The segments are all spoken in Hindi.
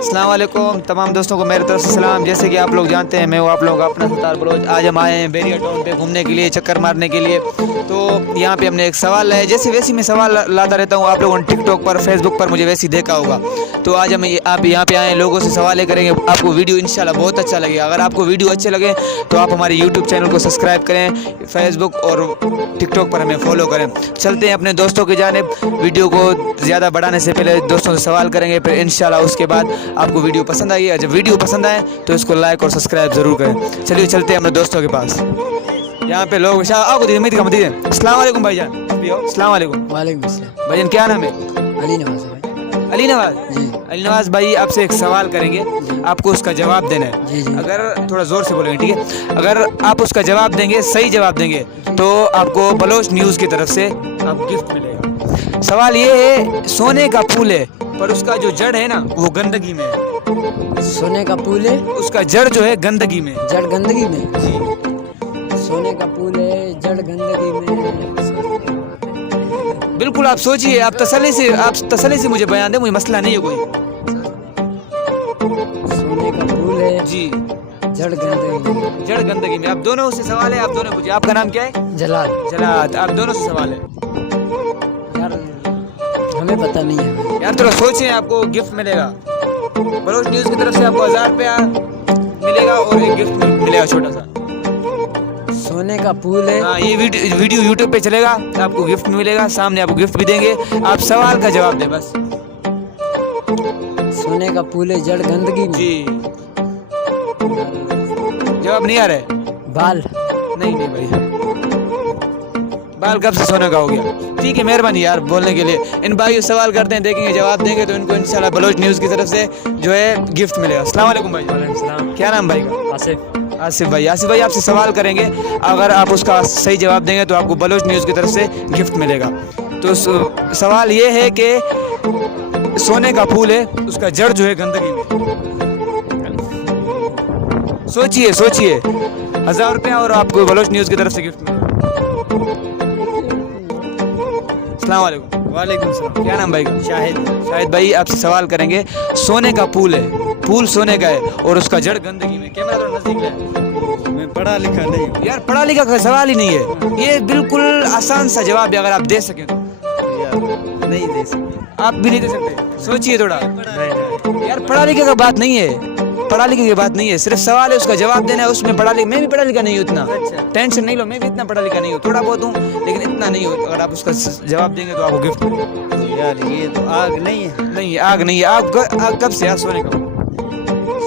अस्सलाम वालेकुम तमाम दोस्तों को मेरी तरफ से सलाम। जैसे कि आप लोग जानते हैं मैं वो आप लोगों का अपना सरदार बलोच। आज हम आए हैं बेरिया टाउन पे घूमने के लिए, चक्कर मारने के लिए। तो यहाँ पे हमने एक सवाल लाया, जैसे वैसे मैं सवाल लाता रहता हूँ, आप लोगों ने टिकटॉक पर फेसबुक पर मुझे वैसे ही देखा होगा। तो आज हम आप यहाँ पे आए लोगों से सवाल करेंगे। आपको वीडियो इंशाल्लाह बहुत अच्छा लगेगा। अगर आपको वीडियो अच्छे लगे तो आप हमारे यूट्यूब चैनल को सब्सक्राइब करें, फेसबुक और टिकटॉक पर हमें फॉलो करें। चलते हैं अपने दोस्तों की जानिब। वीडियो को ज़्यादा बढ़ाने से पहले दोस्तों से सवाल करेंगे, फिर इंशाल्लाह उसके बाद आपको वीडियो पसंद आई है। जब वीडियो पसंद आए तो इसको लाइक और सब्सक्राइब ज़रूर करें। चलिए चलते हैं अपने दोस्तों के पास। यहाँ पे लोग अस्सलाम वालेकुम भाईजान। अस्सलाम वालेकुम। वालेकुम अस्सलाम। भाईजान क्या नाम है? अली नवाज भाई। अली नवाज जी। अली नवाज भाई, आपसे एक सवाल करेंगे, आपको उसका जवाब देना है। जी जी। अगर थोड़ा ज़ोर से बोलेंगे, ठीक है? अगर आप उसका जवाब देंगे, सही जवाब देंगे, तो आपको बलोच न्यूज़ की तरफ से आप गिफ्ट मिलेगा। सवाल ये है, सोने का पुल है पर उसका जो जड़ है ना वो गंदगी में है। सोने का पुल है, उसका जड़ जो है गंदगी में। जड़ गंदगी में। जी सोने का पुल है, जड़ गंदगी में। बिल्कुल, आप सोचिए, आप तसल्ली से मुझे बयान दें, मुझे मसला नहीं है कोई। सोने का पुल है, जी, जड़ गंदगी में। जड़ गंदगी में। आप दोनों से सवाल है, आप दोनों पूछिए। आपका नाम क्या है? जलाल। जलाद। आप दोनों से सवाल है यार हमें पता नहीं है यार, थोड़ा सोचें, आपको गिफ्ट मिलेगा। बलोच न्यूज़ की तरफ से आपको 1000 रुपया मिलेगा और एक गिफ्ट मिलेगा छोटा सा। सोने का पुल है। हाँ, ये वीडियो यूट्यूब पे चलेगा, आपको गिफ्ट मिलेगा, सामने आपको गिफ्ट भी देंगे। आप सवाल का जवाब दें बस। सोने का पुल है, जड़ गंदगी में। जी, जवाब नहीं आ रहा है? बाल। नहीं नहीं भाई, बाल कब से सोने का हो गया? ठीक है, मेहरबानी यार बोलने के लिए। इन भाइयों सवाल करते हैं, देखेंगे जवाब देंगे तो इनको इंशाल्लाह बलोच न्यूज़ की तरफ से जो है गिफ्ट मिलेगा। अस्सलाम वालेकुम भाई। क्या नाम भाई का? आसिफ। आसिफ भाई। आसिफ भाई, आपसे सवाल करेंगे, अगर आप उसका सही जवाब देंगे तो आपको बलोच न्यूज़ की तरफ से गिफ्ट मिलेगा। तो सवाल ये है कि सोने का फूल है, उसका जड़ जो है गंदगी में। सोचिए सोचिए, 1000 रुपया और आपको बलोच न्यूज़ की तरफ से गिफ्ट मिलेगा। अस्सलाम वालेकुम। वालेकुम सलाम। क्या नाम भाई का? शाहिद। शाहिद भाई, आपसे सवाल करेंगे, सोने का फूल है, फूल सोने का है और उसका जड़ गंदगी में। कैमरा थोड़ा नजदीक ले। मैं पढ़ा लिखा नहीं हूँ यार, पढ़ा लिखा का सवाल ही नहीं है, ये बिल्कुल आसान सा जवाब है। अगर आप दे सकें तो। यार, नहीं दे सकते। आप भी नहीं दे सकते? सोचिए थोड़ा। नहीं। यार, पढ़ा लिखा का बात नहीं है, पढ़ा लिखे की बात नहीं है, सिर्फ सवाल है, उसका जवाब देना है। उसमें पढ़ा लिखा, मैं भी पढ़ा लिखा नहीं हूँ इतना। अच्छा। टेंशन नहीं लो, मैं भी इतना पढ़ा लिखा नहीं हूँ, थोड़ा बहुत हूँ लेकिन इतना नहीं हूँ। अगर आप उसका जवाब देंगे तो आपको गिफ्ट मिलेगा। यार ये तो आग नहीं है। नहीं, आग नहीं है। आग कब से? यार, सोने का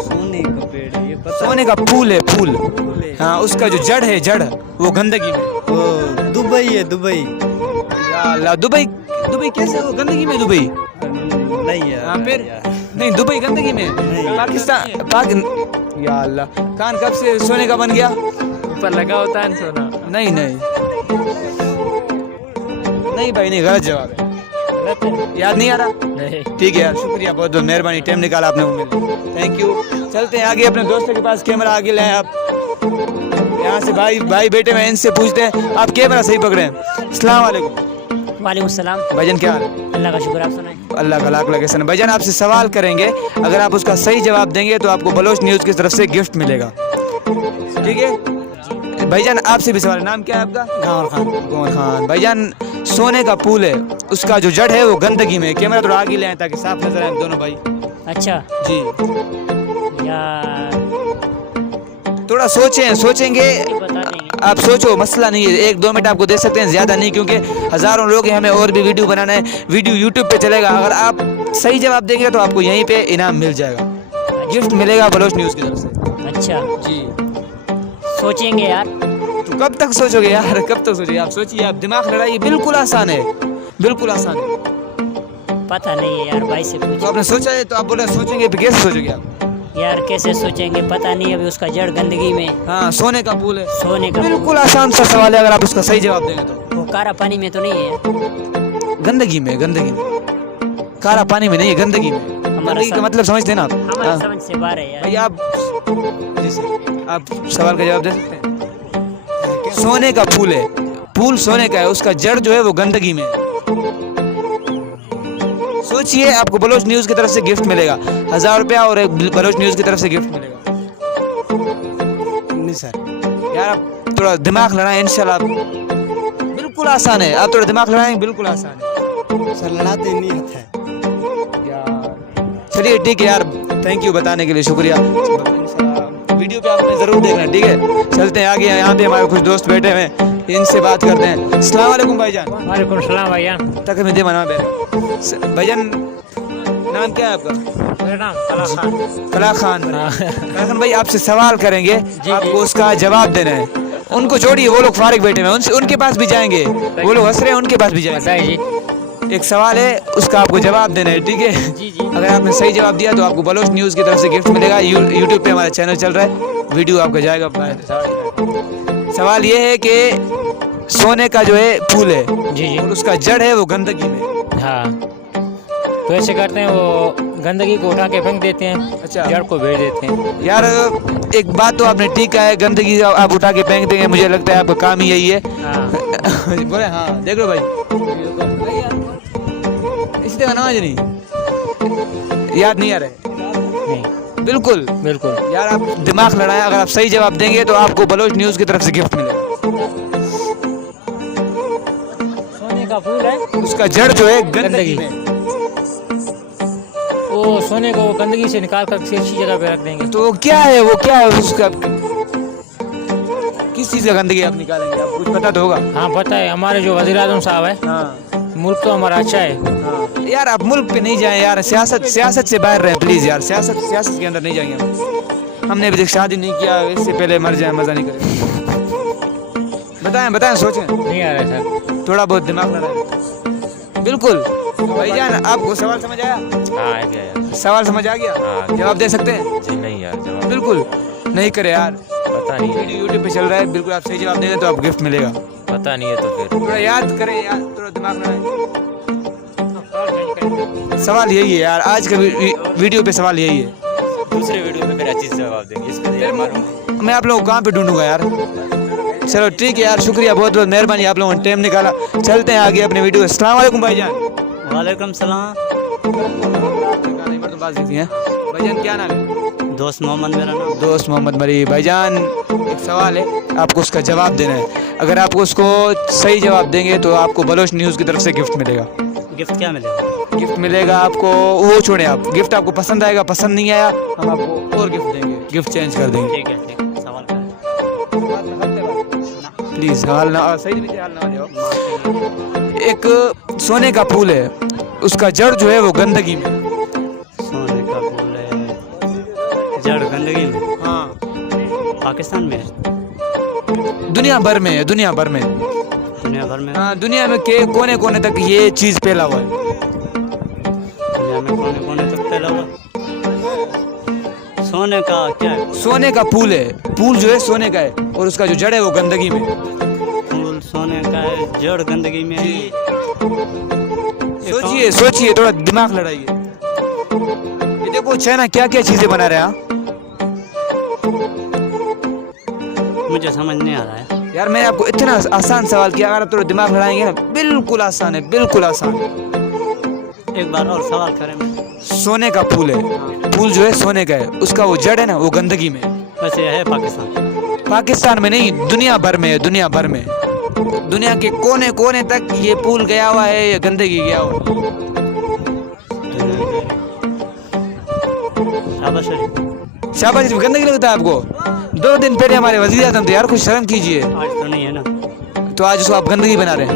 सोने का पेड़ है, ये पता। सोने का फूल है, फूल। फूल है। हाँ, उसका जो जड़ है, जड़ वो गंदगी में। वो दुबई है, दुबई। या अल्लाह, दुबई कैसे वो गंदगी में? दुबई नहीं यार। हाँ, फिर यार। नहीं, दुबई गंदगी में। नहीं। पाकिस्तान। या अल्लाह, कान कब से सोने का बन गया? ऊपर लगा होता है सोना। नहीं नहीं नहीं भाई, नहीं, गलत जवाब है। याद नहीं आ रहा? नहीं। ठीक है यार, शुक्रिया, बहुत बहुत मेहरबानी, टाइम निकाला आपने वो मेरे लिए। Thank you. चलते हैं आगे, अपने दोस्तों के पास। कैमरा आगे लाएं आप। यहाँ से भाई बेटे हैं, इनसे पूछते हैं। आप कैमरा सही पकड़े हैं। अस्सलाम वालेकुम। वालेकुम सलाम। भाईजान क्या हाल है? अल्लाह का शुक्र, आप सुनाएं। अल्लाह का लाख लाख एहसान। भाईजान, आपसे सवाल करेंगे, अगर आप उसका सही जवाब देंगे तो आपको बलोच न्यूज़ की तरफ से गिफ्ट मिलेगा। ठीक है भाईजान, आपसे भी सवाल है। नाम क्या है आपका? गाँव खान। गोमर खान। भाईजान, सोने का फूल है, उसका जो जड़ है वो गंदगी में। कैमरा थोड़ा आगे ले आए ताकि साफ नजर आए दोनों भाई। अच्छा जी, यार, थोड़ा सोचेंगे। बता देंगे। आप सोचो, मसला नहीं है, 1-2 मिनट आपको दे सकते हैं, ज़्यादा नहीं, क्योंकि हज़ारों लोग हैं, हमें और भी वीडियो बनाना है। वीडियो यूट्यूब पे चलेगा, अगर आप सही जवाब देंगे तो आपको यहीं पे इनाम मिल जाएगा, गिफ्ट मिलेगा बलोच न्यूज़ की तरफ से। अच्छा, जी, सोचेंगे यार। तो कब तक सोचोगे यार, कब तक सोचोगे? आप सोचिए, आप दिमाग लड़ाइए, बिल्कुल आसान है, बिल्कुल आसान है। पता नहीं है यार, भाई से तो पूछो। आपने सोचा है तो आप बोले सोचेंगे, फिर कैसे सोचोगे आप? यार कैसे सोचेंगे, पता नहीं, अभी उसका जड़ गंदगी में। हाँ, सोने का फूल है, सोने का बिल्कुल आसान सा सवाल है, अगर आप उसका सही जवाब देंगे तो। वो कारा पानी में तो नहीं है? गंदगी में, गंदगी में, काला पानी में नहीं है, गंदगी में। गंदगी का मतलब समझते हैं ना आप? हमारे हाँ। समझ से बाहर है यार। भैया, जी सर, आप सवाल का जवाब दे सकते हैं? सोने का फूल है, फूल सोने का है, उसका जड़ जो है वो गंदगी में है। सोचिए, आपको बलोच न्यूज़ की तरफ से गिफ्ट मिलेगा 1000 रुपया और एक बलोच न्यूज़ की तरफ से गिफ्ट मिलेगा। नहीं सर। यार आप थोड़ा दिमाग लड़ाएं, इंशाल्लाह बिल्कुल आसान है। आप थोड़ा दिमाग लड़ाएं, बिल्कुल आसान है। सर लड़ाते नहीं आता है। चलिए ठीक है यार, थैंक यू बताने के लिए, शुक्रिया। इंशाल्लाह वीडियो पे आपने ज़रूर देखना, ठीक है। चलते हैं आगे, यहाँ पे हमारे कुछ दोस्त बैठे हुए हैं, इनसे बात करते हैं। अस्सलाम वालेकुम भाईजान। वालेकुम सलाम भैया। तक में दे मना भाईजान, नाम क्या है आपका? मेरा नाम कला खान। कला खान। कला खान भाई, आपसे सवाल करेंगे, आपको उसका जवाब देना है। उनको छोड़िए, वो लोग फारिग बैठे हुए हैं, उनके पास भी जाएंगे, वो लोग हंस रहे हैं, उनके पास भी जाएंगे। बताइए जी। एक सवाल है, उसका आपको जवाब देना है, ठीक है। जी जी। अगर आपने सही जवाब दिया तो आपको बलोच न्यूज़ की तरफ से गिफ्ट मिलेगा। यूट्यूब पे हमारा चैनल चल रहा है, वीडियो आपका जाएगा। सवाल ये है कि सोने का जो है फूल है, जी जी। और उसका जड़ है वो गंदगी में। हाँ, तो ऐसे करते हैं, वो गंदगी को उठा के फेंक देते हैं, अच्छा। जड़ को भेज देते हैं। यार एक बात तो आपने ठीक कहा है, गंदगी आप उठा के फेंक देंगे, मुझे लगता है आपका काम ही यही है। हाँ। बोले हाँ, देख लो भाई, इसी तरह नमाज नहीं याद नहीं आ रहा है। नहीं, बिल्कुल बिल्कुल। यार आप दिमाग लड़ाएं, अगर आप सही जवाब देंगे तो आपको बलोच न्यूज़ की तरफ से गिफ्ट मिलेगा। सोने का फूल है, उसका जड़ जो है गंदगी में। वो सोने को गंदगी से निकाल कर किसी अच्छी जगह पे रख देंगे। तो क्या है वो, क्या है उसका, किस चीज़ का गंदगी आप निकालेंगे? आपको कुछ पता तो होगा। हाँ पता है, हमारे जो वज़ीर आज़म साहब है, हाँ मुल्क तो हमारा अच्छा है। हाँ। यार आप मुल्क पे नहीं जाएं यार, सियासत से बाहर रहें प्लीज़ यार, सियासत के अंदर नहीं जाएंगे हम। हमने अभी तक शादी नहीं किया, इससे पहले मर जाए, मज़ा नहीं करें। बताएं, सोचें, नहीं आ रहा है सर। थोड़ा बहुत दिमाग लड़ाएं। बिल्कुल भाईजान, आपको सवाल समझ आया? हाँ आ गया यार। सवाल समझ आ गया? हाँ। जवाब दे सकते हैं? जी नहीं यार, जवाब बिल्कुल नहीं करे यार, पता नहीं है। वीडियो यूट्यूब पे चल रहा है, बिल्कुल आप सही जवाब देंगे तो आप गिफ्ट मिलेगा। पता नहीं है तो फिर थोड़ा याद करें यार, थोड़ा दिमाग लड़ाएं। सवाल यही है यार, आज का वीडियो पे सवाल यही है। दूसरे वीडियो में फिर अच्छी से जवाब देंगे, इस पे यार मालूम। मैं आप लोगों को कहाँ पे ढूंढूंगा यार। चलो ठीक है यार, शुक्रिया, बहुत बहुत मेहरबानी, आप लोगों ने टाइम निकाला। चलते हैं आगे अपने वीडियो। अस्सलाम वालेकुम भाईजान। वालेकुम सलाम। भाईजान क्या नाम है? दोस्त मोहम्मद मेरा नाम। दोस्त मोहम्मद मरी। भाईजान एक सवाल है, आपको उसका जवाब देना है। अगर आपको उसको सही जवाब देंगे तो आपको बलोच न्यूज़ की तरफ से गिफ्ट मिलेगा। गिफ्ट क्या मिलेगा? गिफ्ट मिलेगा आपको, वो छोड़े आप, गिफ्ट आपको पसंद आएगा, पसंद नहीं आया हम आपको और गिफ्ट देंगे, गिफ्ट चेंज कर देंगे। ठीक है, सवाल करें। प्लीज़ हाल ना, सही तरीके से हाल ना हो जाओ। एक सोने का फूल है, उसका जड़ जो है वो गंदगी में। सोने का फूल है, जड़ गंदगी में। हाँ, पाकिस्तान में है? दुनिया भर में है, दुनिया भर में। दुनिया भर में? हाँ, दुनिया में के कोने कोने तक ये चीज़ फैला हुआ है। दुनिया में कोने कोने तक फैला हुआ है। सोने का क्या है? सोने का फूल है, फूल जो है सोने का है, और उसका जो जड़ है वो गंदगी में। फूल सोने का है, जड़ गंदगी में है। जी। सोचिए, थोड़ा दिमाग लड़ाइए। ये देखो चाइना क्या क्या चीजें बना रहे हैं। हाँ? मुझे समझ नहीं आ रहा है। यार मैंने आपको इतना आसान सवाल किया, अगर आप थोड़ा दिमाग लड़ाएंगे ना, बिल्कुल आसान है, बिल्कुल आसान है। एक बार और सवाल करें। सोने का फूल है, फूल जो है सोने का है, उसका वो जड़ है ना वो गंदगी में। वैसे है पाकिस्तान? पाकिस्तान में नहीं, दुनिया भर में है, दुनिया भर में। दुनिया के कोने कोने तक ये फूल गया हुआ है, ये गंदगी गया हुआ है। शाबाश शरीफ। शाबाश, गंदगी लगता है आपको? 2 दिन पहले हमारे वजीर आज़म थे यार, कुछ शर्म कीजिए। आज तो नहीं है ना। तो आज उसको आप गंदगी बना रहे हैं।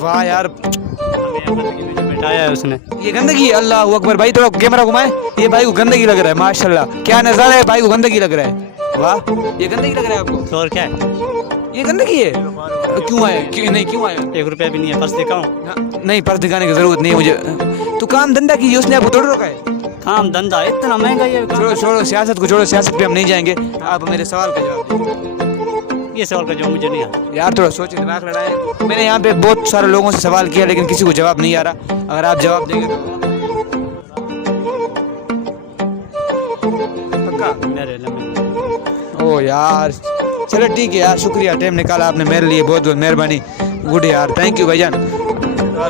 वाह यार, गंदगी में जो बैठाया है उसने। ये गंदगी है। अल्लाह अकबर। भाई थोड़ा कैमरा घुमाए, ये भाई को गंदगी लग रहा है, माशाल्लाह क्या नज़ारा है, भाई को गंदगी लग रहा है। वाह, ये गंदगी लग रहा है आपको? तो और क्या है? ये गंदगी है। क्यों आया? क्यों आया? 1 रुपया भी नहीं है, पर्स दिखाऊं? नहीं, पर्स दिखाने की जरूरत नहीं है मुझे। तो काम धंधा कीजिए, उसने आपको तोड़ रोका है। काम धंधा इतना महंगा ये काम। छोड़ो सियासत को, छोड़ो सियासत पे हम नहीं जाएंगे। आप मेरे सवाल का जवाब दीजिए। ये सवाल का जवाब मुझे नहीं आता। यार थोड़ा सोचिए, दिमाग लड़ाएं। मैंने यहाँ पे बहुत सारे लोगों से सवाल किया, लेकिन किसी को जवाब नहीं आ रहा। अगर आप जवाब देंगे तो पक्का। मेरे लम्बे। ओ यार, चलो ठीक है यार, शुक्रिया, टाइम निकाला आपने मेरे लिए, बहुत बहुत मेहरबानी। गुड यार, थैंक यू भाईजान।